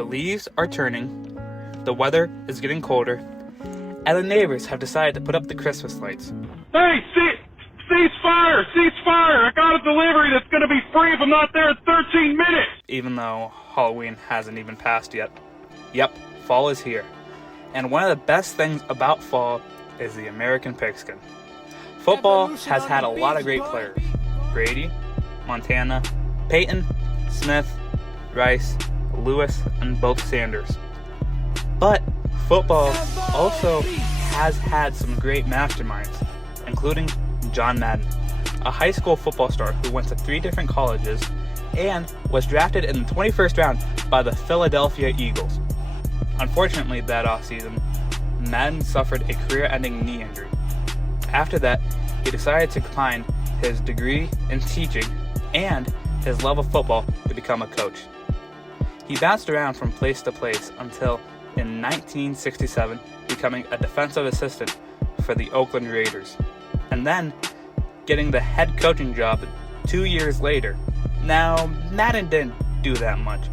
The leaves are turning, the weather is getting colder, and the neighbors have decided to put up the Christmas lights. Hey, ceasefire! Ceasefire! I got a delivery that's going to be free if I'm not there in 13 minutes! Even though Halloween hasn't even passed yet. Yep, fall is here. And one of the best things about fall is the American pigskin. Football has had a lot of great players. Brady, Montana, Peyton, Smith, Rice, Lewis, and both Sanders. But football also has had some great masterminds, including John Madden, a high school football star who went to 3 different colleges and was drafted in the 21st round by the Philadelphia Eagles. Unfortunately, that offseason, Madden suffered a career-ending knee injury. After that, he decided to combine his degree in teaching and his love of football to become a coach. He bounced around from place to place until in 1967 becoming a defensive assistant for the Oakland Raiders, and then getting the head coaching job 2 years later. Now, Madden didn't do that much.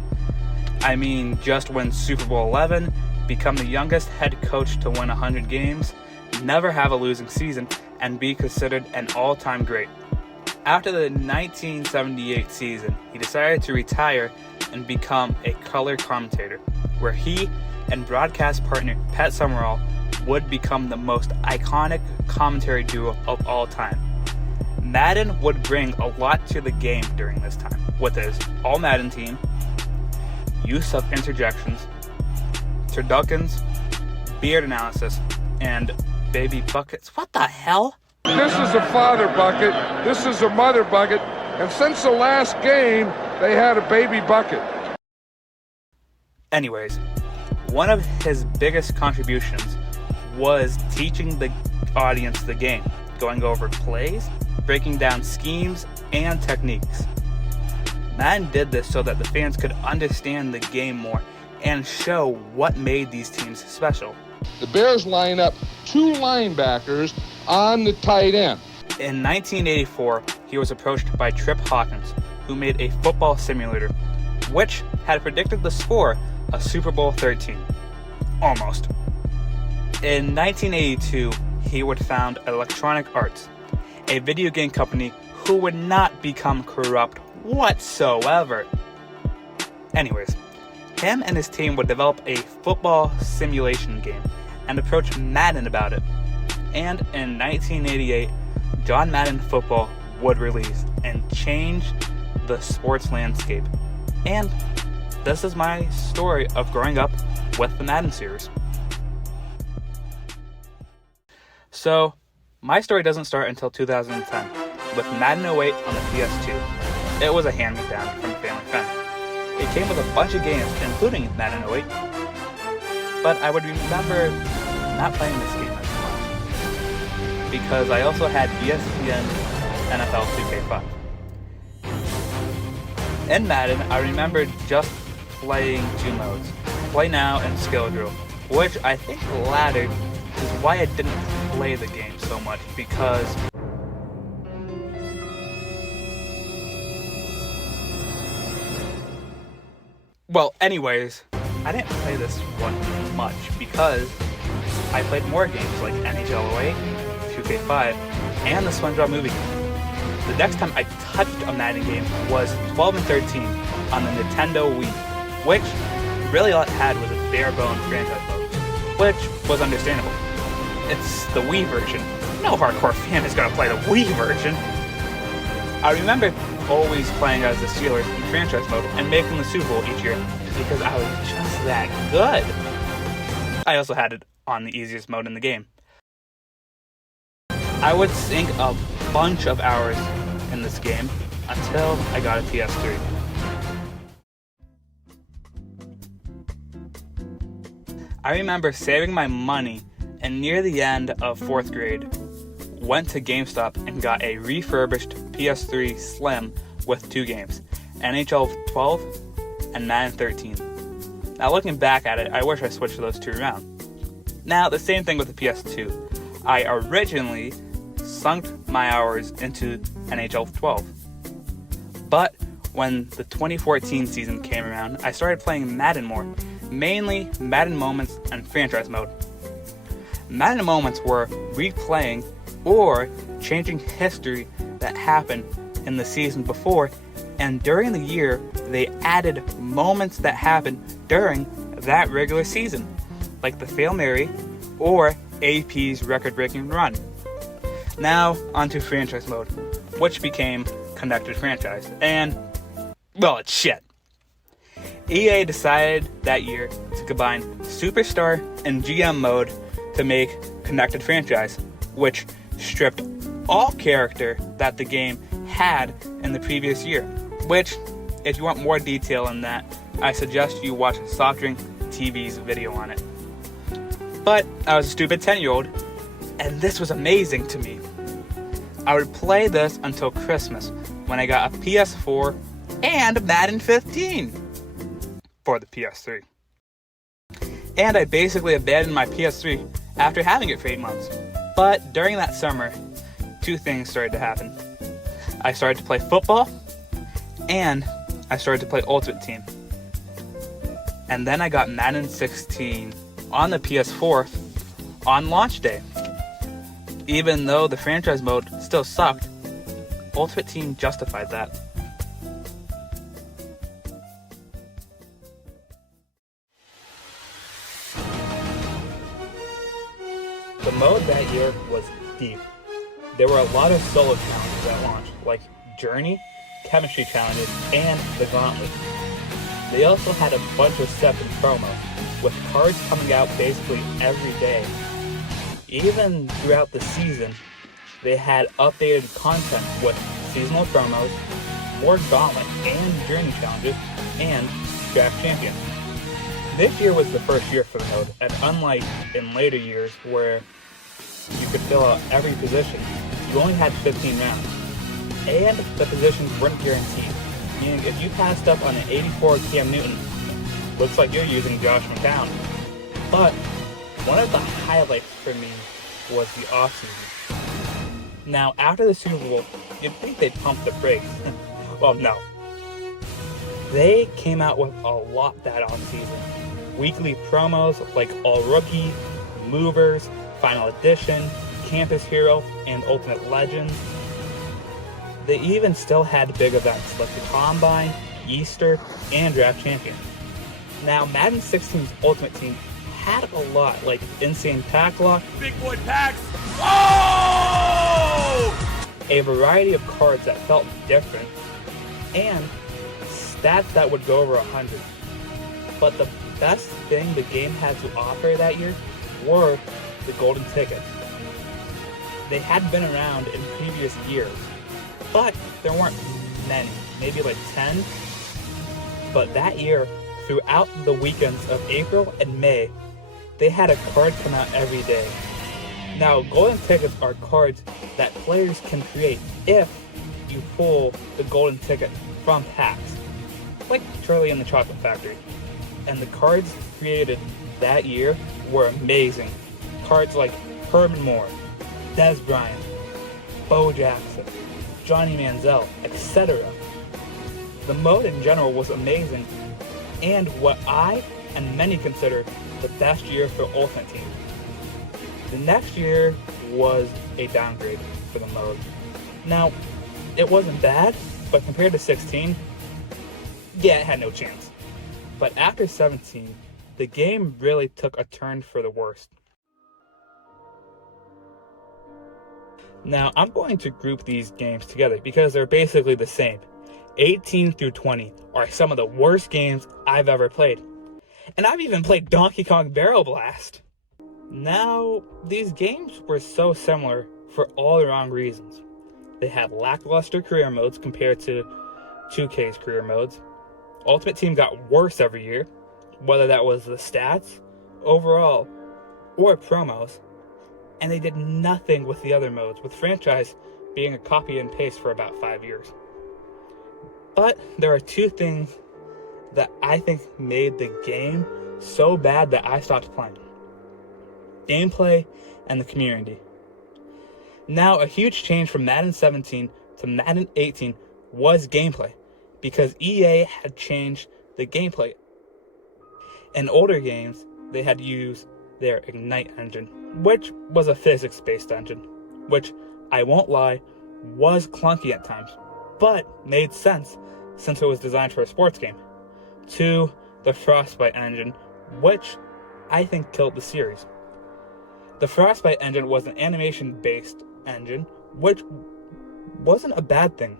I mean, just win Super Bowl 11, become the youngest head coach to win 100 games, never have a losing season, and be considered an all-time great. After the 1978 season, he decided to retire and become a color commentator, where he and broadcast partner Pat Summerall would become the most iconic commentary duo of all time. Madden would bring a lot to the game during this time, with his All-Madden team, use of interjections, turduckens, beard analysis, and baby buckets. What the hell? This is a father bucket, this is a mother bucket, and since the last game, they had a baby bucket. Anyways, one of his biggest contributions was teaching the audience the game, going over plays, breaking down schemes and techniques. Madden did this so that the fans could understand the game more and show what made these teams special. The Bears line up 2 linebackers on the tight end. In 1984, he was approached by Trip Hawkins, who made a football simulator, which had predicted the score of Super Bowl 13. Almost. In 1982, he would found Electronic Arts, a video game company who would not become corrupt whatsoever. Anyways, him and his team would develop a football simulation game and approach Madden about it. And in 1988, John Madden Football would release and change the sports landscape. And this is my story of growing up with the Madden series. So, my story doesn't start until 2010 with Madden 08 on the PS2. It was a hand-me-down from a family friend. It came with a bunch of games, including Madden 08, but I would remember not playing this game as much because I also had ESPN NFL 2K5. In Madden, I remember just playing 2 modes, Play Now and Skill Drill, which I think the latter is why I didn't play the game so much, because well, anyways, I didn't play this one much because I played more games like NHL 08, 2K5, and the SpongeBob movie game. The next time I touched a Madden game was 12 and 13 on the Nintendo Wii, which really all it had was a bare-bone franchise mode, which was understandable. It's the Wii version. No hardcore fan is going to play the Wii version. I remember always playing as the Steelers in franchise mode and making the Super Bowl each year because I was just that good. I also had it on the easiest mode in the game. I would sink a bunch of hours in this game until I got a PS3. I remember saving my money and near the end of 4th grade, went to GameStop and got a refurbished PS3 Slim with 2 games, NHL 12 and Madden 13. Now looking back at it, I wish I switched those 2 around. Now the same thing with the PS2. I originally sunk my hours into NHL 12, but when the 2014 season came around, I started playing Madden more, mainly Madden Moments and Franchise Mode. Madden Moments were replaying or changing history that happened in the season before, and during the year, they added moments that happened during that regular season, like the Fail Mary or AP's record-breaking run. Now, onto Franchise Mode, which became Connected Franchise, and, well, it's shit. EA decided that year to combine Superstar and GM mode to make Connected Franchise, which stripped all character that the game had in the previous year, which, if you want more detail on that, I suggest you watch Soft Drink TV's video on it. But I was a stupid 10-year-old, and this was amazing to me. I would play this until Christmas, when I got a PS4 and Madden 15 for the PS3. And I basically abandoned my PS3 after having it for 8 months. But during that summer, two things started to happen. I started to play football, and I started to play Ultimate Team. And then I got Madden 16 on the PS4 on launch day. Even though the franchise mode still sucked, Ultimate Team justified that. The mode that year was deep. There were a lot of solo challenges at launch, like Journey, Chemistry challenges, and the Gauntlet. They also had a bunch of separate promos, with cards coming out basically every day. Even throughout the season, they had updated content with seasonal promos, more Gauntlet and Journey challenges, and Draft Champion. This year was the first year for the mode, and unlike in later years where you could fill out every position, you only had 15 rounds. And the positions weren't guaranteed, meaning if you passed up on an 84 Cam Newton, looks like you're using Josh McCown. But one of the highlights for me was the offseason. Now, after the Super Bowl, you'd think they'd pump the brakes. Well, no. They came out with a lot that offseason. Weekly promos like All Rookie, Movers, Final Edition, Campus Hero, and Ultimate Legends. They even still had big events like the Combine, Easter, and Draft Champion. Now, Madden 16's Ultimate Team had a lot, like Insane Pack Lock, Big Boy Packs, oh! a variety of cards that felt different, and stats that would go over 100. But the best thing the game had to offer that year were the golden tickets. They had been around in previous years, but there weren't many, maybe like 10. But that year, throughout the weekends of April and May, they had a card come out every day. Now, golden tickets are cards that players can create if you pull the golden ticket from packs, like Charlie and the Chocolate Factory. And the cards created that year were amazing. Cards like Herman Moore, Des Bryant, Bo Jackson, Johnny Manziel, etc. The mode in general was amazing, and what I and many consider the best year for Ultimate Team. The next year was a downgrade for the mode. Now, it wasn't bad, but compared to 16, yeah, it had no chance. But after 17, the game really took a turn for the worst. Now, I'm going to group these games together because they're basically the same. 18 through 20 are some of the worst games I've ever played. And I've even played Donkey Kong Barrel Blast. Now, these games were so similar for all the wrong reasons. They had lackluster career modes compared to 2K's career modes. Ultimate Team got worse every year, whether that was the stats, overall, or promos. And they did nothing with the other modes, with franchise being a copy and paste for about 5 years. But there are two things that I think made the game so bad that I stopped playing. Gameplay and the community. Now, a huge change from Madden 17 to Madden 18 was gameplay. because EA had changed the gameplay. In older games, they had used their Ignite engine, which was a physics-based engine, which, I won't lie, was clunky at times, but made sense since it was designed for a sports game. To the Frostbite engine, which I think killed the series. The Frostbite engine was an animation-based engine, which wasn't a bad thing.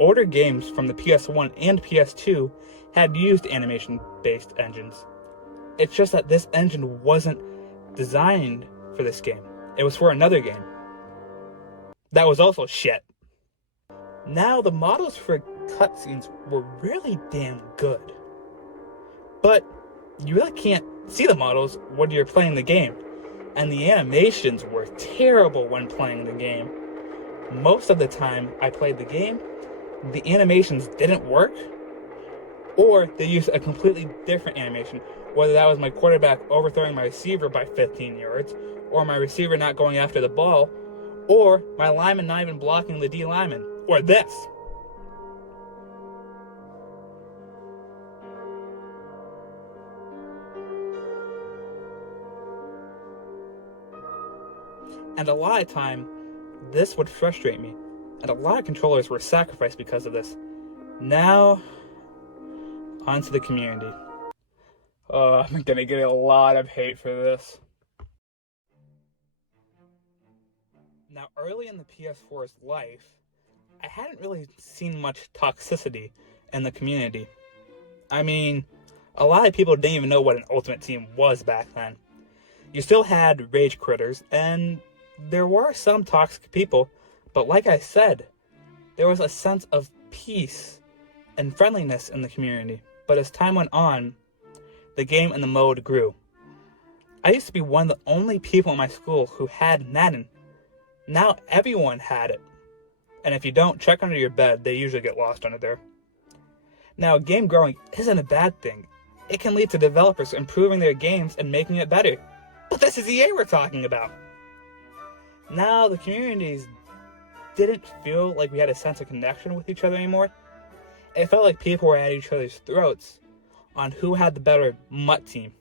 Older games from the PS1 and PS2 had used animation-based engines. It's just that this engine wasn't designed for this game. It was for another game. That was also shit. Now, the models for cutscenes were really damn good. But you really can't see the models when you're playing the game. And the animations were terrible when playing the game. Most of the time I played the game, the animations didn't work, or they used a completely different animation, whether that was my quarterback overthrowing my receiver by 15 yards, or my receiver not going after the ball, or my lineman not even blocking the D lineman, or this. And a lot of time, this would frustrate me, and a lot of controllers were sacrificed because of this. Now, onto the community. Oh, I'm gonna get a lot of hate for this. Now, early in the PS4's life, I hadn't really seen much toxicity in the community. I mean, a lot of people didn't even know what an Ultimate Team was back then. You still had rage critters, and there were some toxic people, but like I said, there was a sense of peace and friendliness in the community. But as time went on, the game and the mode grew. I used to be one of the only people in my school who had Madden. Now everyone had it. And if you don't, check under your bed, they usually get lost under there. Now, game growing isn't a bad thing. It can lead to developers improving their games and making it better. But this is EA we're talking about. Now, the communities didn't feel like we had a sense of connection with each other anymore. It felt like people were at each other's throats on who had the better MUT team.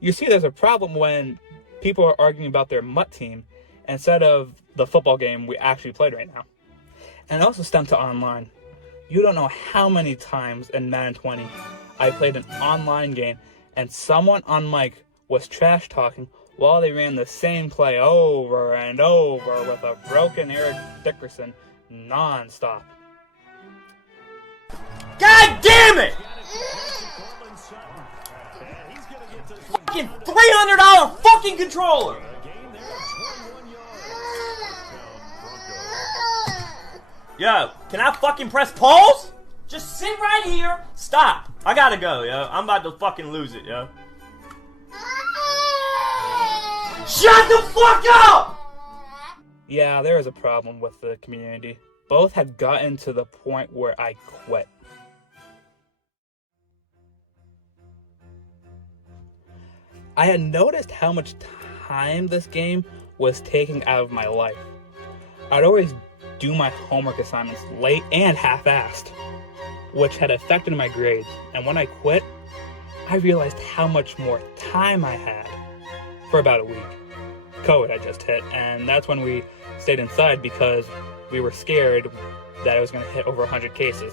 You see, there's a problem when people are arguing about their MUT team instead of the football game we actually played right now. And it also stemmed to online. You don't know how many times in Madden 20 I played an online game and someone on mic was trash talking while they ran the same play over and over with a broken Eric Dickerson non-stop. God damn it! Fucking $300 fucking controller! Yo, can I fucking press pause? Just sit right here. Stop. I gotta go, yo. I'm about to fucking lose it, yo. Shut the fuck up! Yeah, there was a problem with the community. Both had gotten to the point where I quit. I had noticed how much time this game was taking out of my life. I'd always do my homework assignments late and half-assed, which had affected my grades. And when I quit, I realized how much more time I had for about a week. COVID had just hit, and that's when we stayed inside because we were scared that it was going to hit over 100 cases.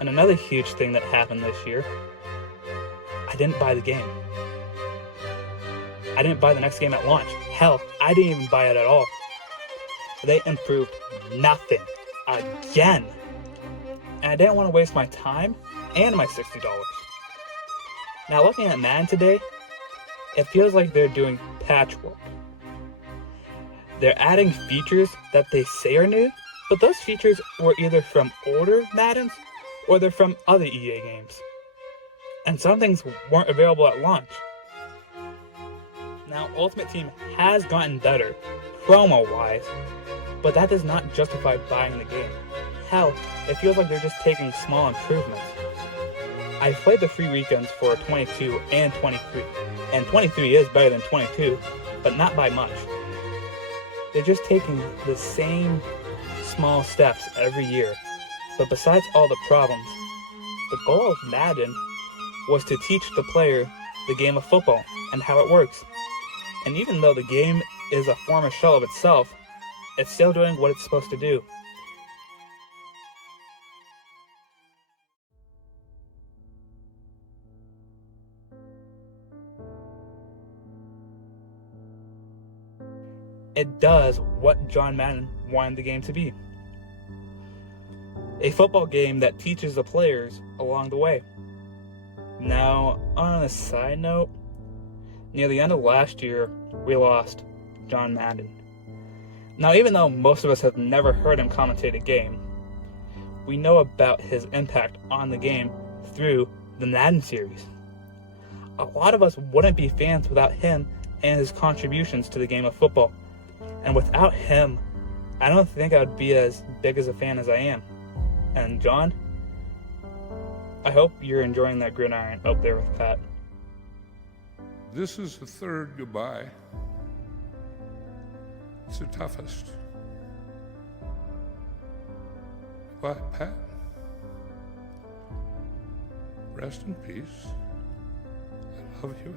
And another huge thing that happened this year, I didn't buy the game. I didn't buy the next game at launch. Hell, I didn't even buy it at all. They improved nothing again. And I didn't want to waste my time and my $60. Now, looking at Madden today, it feels like they're doing patchwork. They're adding features that they say are new, but those features were either from older Maddens or they're from other EA games. And some things weren't available at launch. Now, Ultimate Team has gotten better, promo-wise, but that does not justify buying the game. Hell, it feels like they're just taking small improvements. I played the free weekends for 22 and 23, and 23 is better than 22, but not by much. They're just taking the same small steps every year. But besides all the problems, the goal of Madden was to teach the player the game of football and how it works. And even though the game is a form of shell of itself, it's still doing what it's supposed to do. It does what John Madden wanted the game to be. A football game that teaches the players along the way. Now, on a side note, near the end of last year, we lost John Madden. Now, even though most of us have never heard him commentate a game, we know about his impact on the game through the Madden series. A lot of us wouldn't be fans without him and his contributions to the game of football. And without him, I don't think I would be as big as a fan as I am. And John, I hope you're enjoying that gridiron up there with Pat. This is the third goodbye. It's the toughest. But, Pat, rest in peace. I love you.